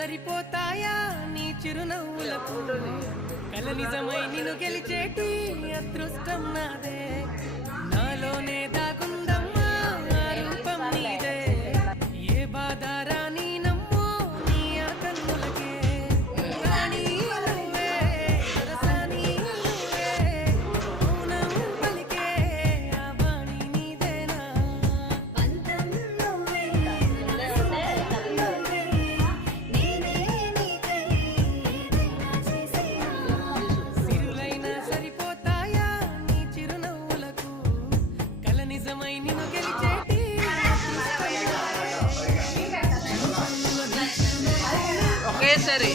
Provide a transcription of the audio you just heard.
సరిపోతాయా నీ చిరునవ్వులకు కల నిజమై నిన్ను గెలిచేటి అదృష్టం నాదే నాలోనే దాగుందమ్మా ఆ రూపం నీదే ఏ బాధ రాని నమ్మో నీ ఆ కన్నులకే రాణి నువ్వే సరసాని నువ్వే మౌనం పలికే ఆ బాణి నీదేనా పంతం నువ్వే నువ్వే నేనే నీకై ఏదైనా చేసేనా సిరులైనా సరిపోతాయా నీ చిరునవ్వులకు కల నిజమై నిన్ను గెలిచేటి ఒకేసారి